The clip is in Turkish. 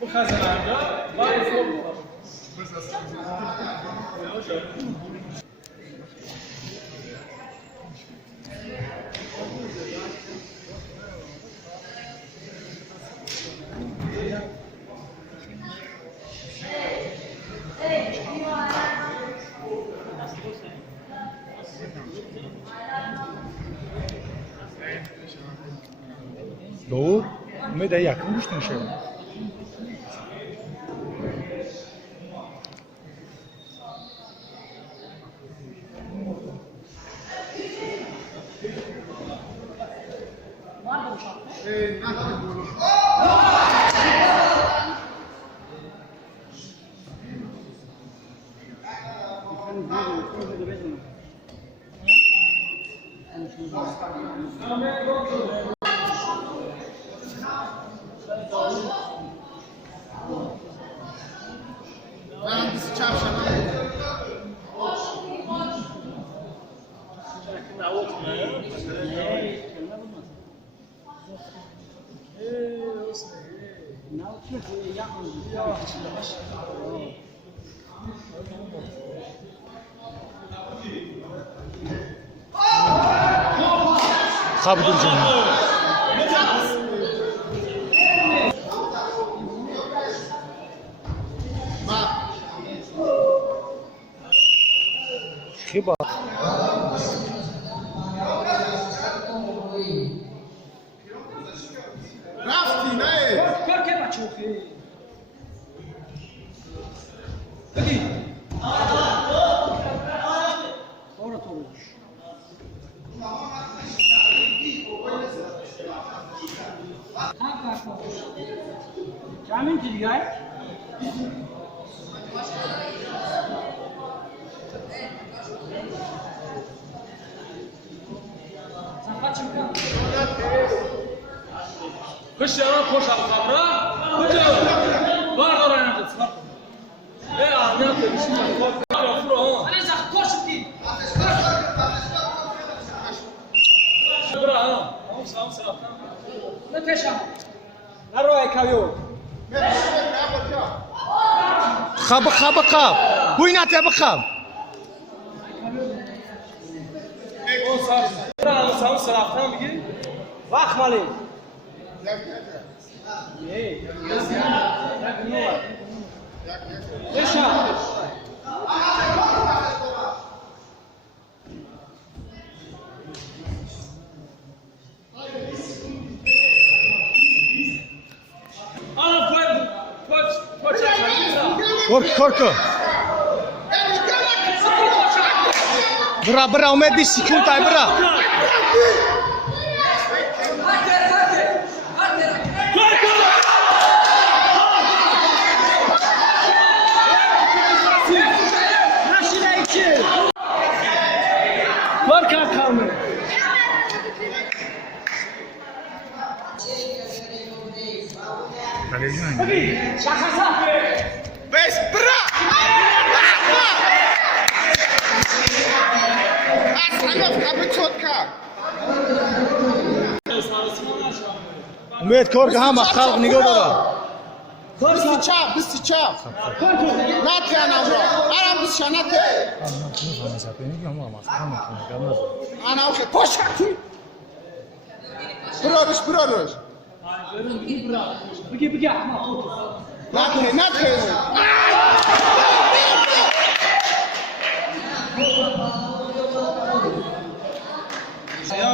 Bu kazananda var formu. Doğu, Ümit'e yakın düştün şey. Kabul edeceğim. Chyba. Rafti, ne? Kork chyba ciuchy. Hadi. Sonra olmuş. Kamin ki gay? Sen kaç yıldan? Kış yalan koş ablamra. Hadi. Var da oynadı. Anlayalım bir şey var. Ana zah koş ki. Bravo. Sağ ol. Ne teşam? Naroy kayo. Khab. Bu inat ya bakam. Bravo sağ ol bir. Vakmali. Teşam. Korku. Bra, Umet bir sikun tay bra. Korkak kalmıyor. Hadi, şakasa. Bes bra. Umet korku hama kalk nigo baba. Bıstı çap. Nati ana bro. Aram bıstı nati. Ana okey. Koş. Bırak. Bıgi ama. Nati. Ya